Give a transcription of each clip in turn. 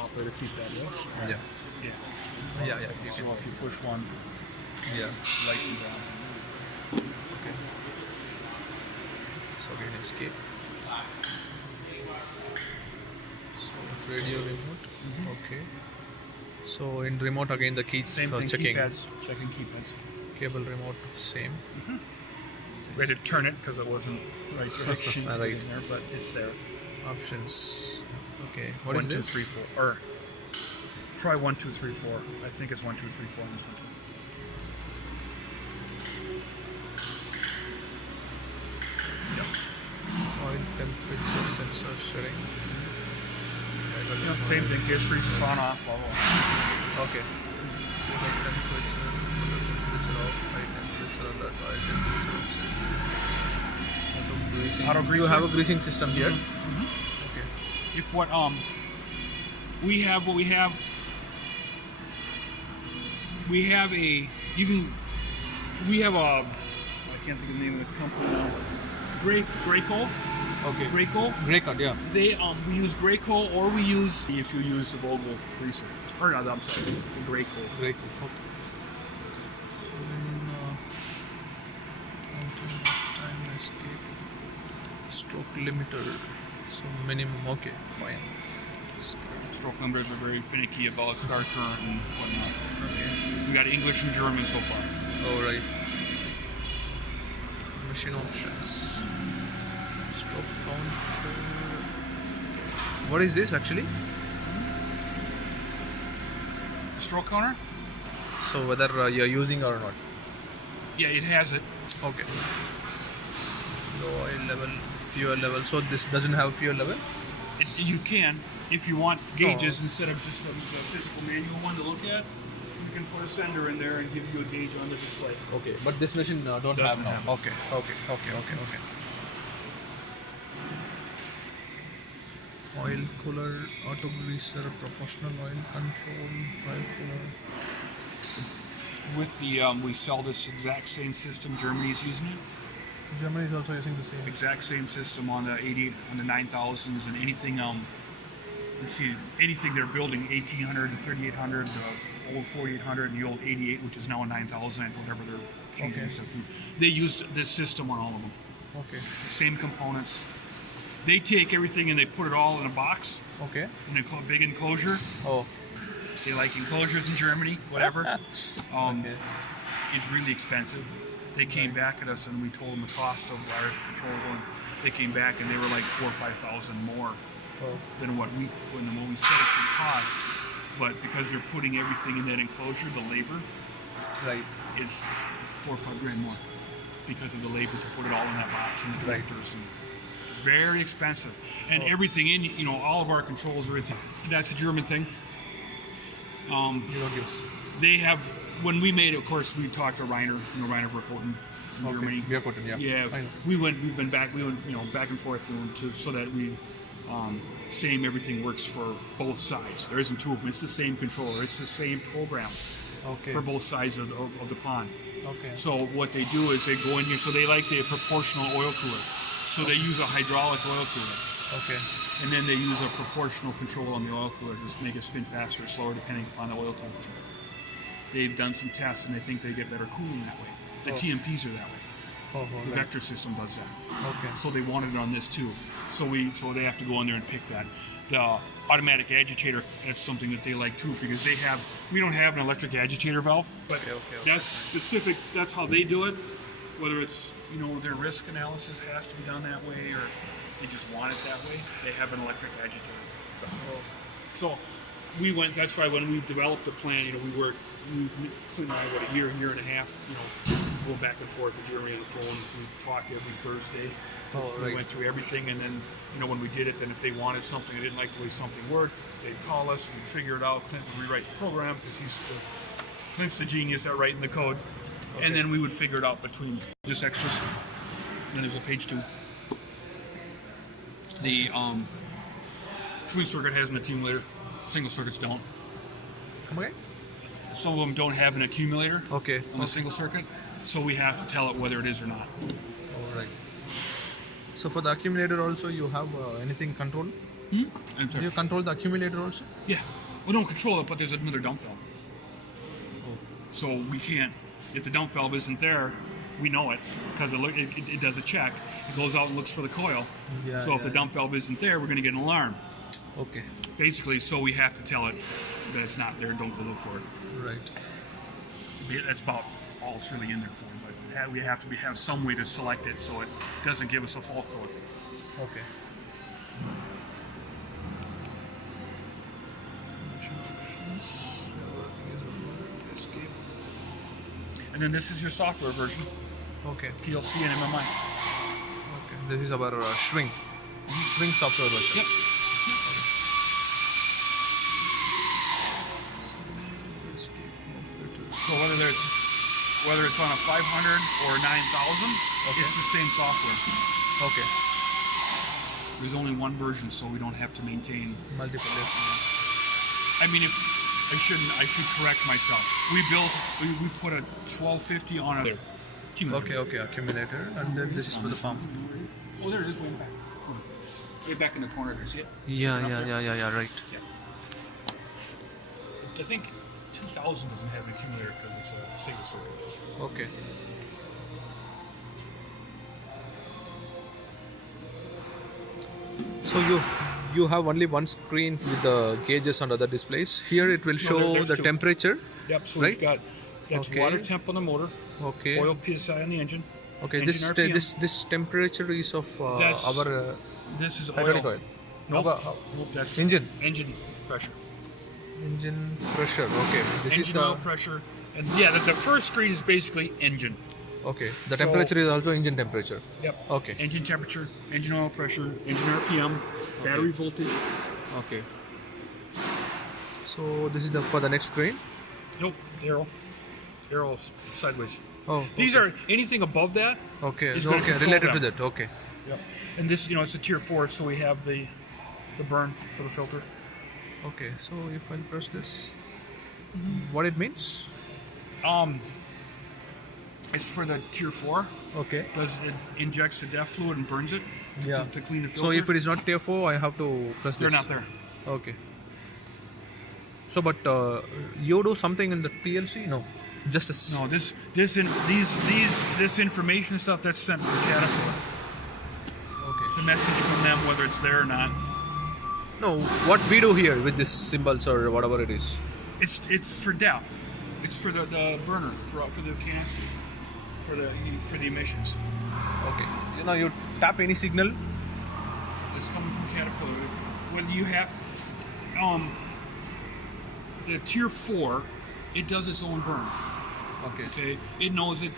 operator keep that, yeah? Yeah. Yeah. Yeah, yeah. So if you push one, Yeah. light and down. Okay. So again escape. So radio remote. Okay. So in remote again the key Same thing, checking. keypads, checking keypads. Cable remote same. We had to turn it because it wasn't right direction to Right. get in there, but it's there. Options. Okay. What One, is two, this? three, four. Or try 1, 2, 3, 4. I think it's 1, 2, 3, 4 on this one. Yep. Oil temperature sensor setting. Same thing. Gear freeze, on, off, blah, blah. Okay. Oil temperature off, high temperature alert, oil temperature set. Auto greasing. Auto You greasing. have a greasing system here. Okay. If what we have I can't think of the name of the company now. Graco. Okay. Graco. Grey card, yeah. They we use Graco or we use if you use the Vogel greaser. Or no, I'm sorry, the Graco. Grey card. Okay. Then, time escape. Stroke limiter. So minimum. Okay, fine. Stroke numbers are very finicky about start current and whatnot. Okay. We got English and German so far. All right. Machine options. Stroke counter. What is this actually? Stroke counter? So whether you're using or not. Yeah, it has it. Okay. Low oil level, fuel level. So this doesn't have fuel level? You can, if you want gauges instead of just a physical manual one to look at. You can put a sender in there and give you a gauge on the display. Okay, but this machine don't have Doesn't now. have. Okay. Oil cooler, auto greaser, proportional oil control, oil cooler. With the we sell this exact same system. Germany's using it. Germany is also using the same. Exact same system on the 88, on the 9000s, and anything. Let's see, anything they're building, 1800, the 3800, the old 4800, and the old 88, which is now a 9000, whatever they're changing. Okay. So they used this system on all of them. Okay. The same components. They take everything and they put it all in a box Okay. in a big enclosure. Oh. They like enclosures in Germany, whatever. Okay. It's really expensive. They came back at us and we told them the cost of our control, and they came back and they were like 4,000 or 5,000 more Oh. than what we said it should cost. But because they're putting everything in that enclosure, the labor Right. is 4 or 5 grand more because of the labor to put it all in that box and the Right. connectors and very expensive. And everything in, all of our controls are into. That's a German thing. You don't use. They have, when we made it, of course, we talked to Rainer, Rainer Verkoten in Germany. We are putting, yeah. Yeah, I know. we've been back, back and forth so that we, everything works for both sides. There isn't two of them. It's the same controller. It's the same program Okay. for both sides of the pond. Okay. So what they do is they go in here. So they like the proportional oil cooler. So they use a hydraulic oil cooler. Okay. And then they use a proportional control on the oil cooler to make it spin faster or slower depending upon the oil temperature. They've done some tests and they think they get better cooling that way. The TMPs are that way. Oh, The right. Vector system does that. Okay. So they wanted it on this too. So they have to go in there and pick that. The automatic agitator, that's something that they like too because we don't have an electric agitator valve, but Okay. that's specific, that's how they do it. Whether it's, their risk analysis has to be done that way or they just want it that way, they have an electric agitator. So that's why when we developed the plan, Clint and I, a year and a half, go back and forth with Jeremy on the phone. We talked every Thursday. Oh, We right. went through everything, and then, when we did it, then if they wanted something, they didn't like the way something worked, they'd call us, we'd figure it out. Clint would rewrite the program because Clint's the genius at writing the code. Okay. And then we would figure it out between just extras. Then there's a page 2. The twin circuit has an accumulator. Single circuits don't. Come again? Some of them don't have an accumulator Okay. on the single circuit, so we have to tell it whether it is or not. All right. So for the accumulator also you have anything control? And Do you control the accumulator also? yeah, we don't control it, but there's another dump valve. So we can't. If the dump valve isn't there, we know it because it does a check. It goes out and looks for the coil. Yeah, So if the dump valve isn't there, we're going to get an alarm. Okay. Basically, so we have to tell it that it's not there. Don't go look for it. Right. That's about all it's really in there for. But we have to have some way to select it so it doesn't give us a fault code. Okay. Escape. And then this is your software version, Okay. PLC and MMI. Okay. This is our shrink software version. Yep. So whether it's on a 500 or 9,000, it's the same software. Okay. There's only one version, so we don't have to maintain. Multiple. I mean, if I should correct myself. We put a 1250 on a. Okay. Accumulator, and then this is for the pump. Oh, there it is, way back. Way back in the corner there. See it? Yeah. Right. Yeah. I think 2000 doesn't have an accumulator because it's a single circuit. Okay. So you have only one screen with the gauges and other displays. Here it will show there's the two. temperature. Yep. So Right? we've got that's Okay. water temp on the motor, Okay. oil PSI on the engine. Okay. engine RPM. This temperature is of That's our This is hydraulic oil. oil. Nope. Our, Nope, that's engine. Engine pressure. Engine pressure. Okay. This is Engine the oil pressure. And yeah, the first screen is basically engine. okay. The So- temperature is also engine temperature. Yep. Okay. Engine temperature, engine oil pressure, engine RPM, battery voltage. Okay. So this is for the next screen. Nope, arrows sideways. Oh. These are anything above that. Okay. is gonna Okay. control Related them. to that. Okay. Yep. And this, it's a tier 4, so we have the burn for the filter. Okay. So if I press this, what it means? It's for the tier 4. Okay. Does it injects the DEF fluid and burns it Yeah. to clean the filter? So if it is not tier 4, I have to press they're this. not there. Okay. So, but you do something in the PLC? No, just a No, this information stuff that's sent from Caterpillar. Okay. It's a message from them whether it's there or not. No, what we do here with these symbols or whatever it is. It's for DEF. It's for the burner for the canister for the emissions. Okay. You tap any signal. It's coming from Caterpillar. When you have the tier 4, it does its own burn. Okay. Okay, it knows it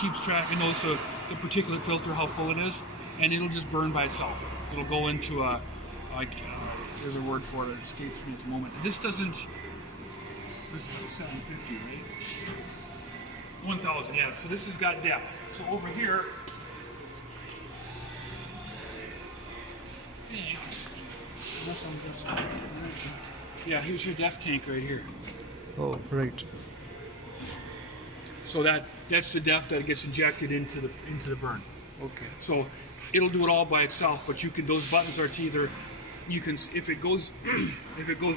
keeps track. It knows the particulate filter how full it is, and it'll just burn by itself. It'll go into a there's a word for it. It escapes me at the moment. This doesn't. This is 750, right? 1,000, yeah. So this has got depth. So over here. Yeah, here's your depth tank right here. Oh, right. So that's the depth that gets injected into the burn. Okay. So it'll do it all by itself, but those buttons are to either if it goes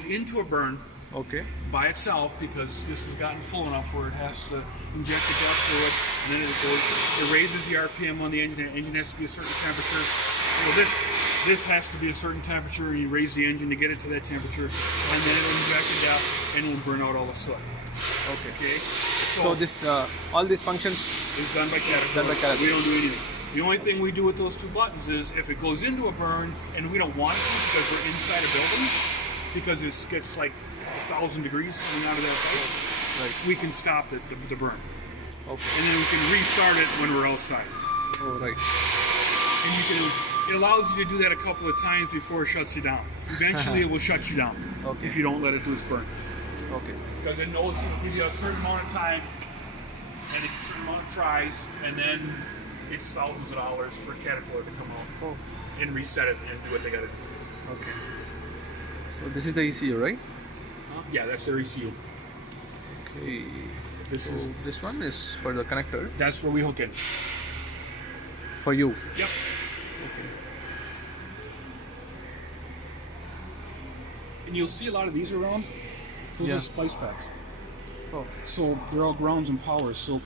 into a burn Okay. by itself because this has gotten full enough where it has to inject the gas fluid, and then it raises the RPM on the engine. The engine has to be a certain temperature. So this has to be a certain temperature, and you raise the engine to get it to that temperature, and then it'll inject it out and it'll burn out all the soot. Okay. So this all these functions It's done by Caterpillar. Done by Caterpillar. We don't do anything. The only thing we do with those two buttons is if it goes into a burn and we don't want it to because we're inside a building, because it gets like 1,000 degrees coming out of that pipe, Right. we can stop the burn. Okay. And then we can restart it when we're outside. Oh, right. And it allows you to do that a couple of times before it shuts you down. Eventually it will shut you down Okay. if you don't let it do its burn. Okay. Because it knows it'll give you a certain amount of time and a certain amount of tries, and then it's thousands of dollars for Caterpillar to come out and reset it and do what they got to do. Okay. So this is the ECU, right? Yeah, that's their ECU. Okay. This This one is for the connector that's where we hook in. for you. Yep. Okay. and you'll see a lot of these around. Those Yeah. are splice packs. Oh. So they're all grounds and powers. So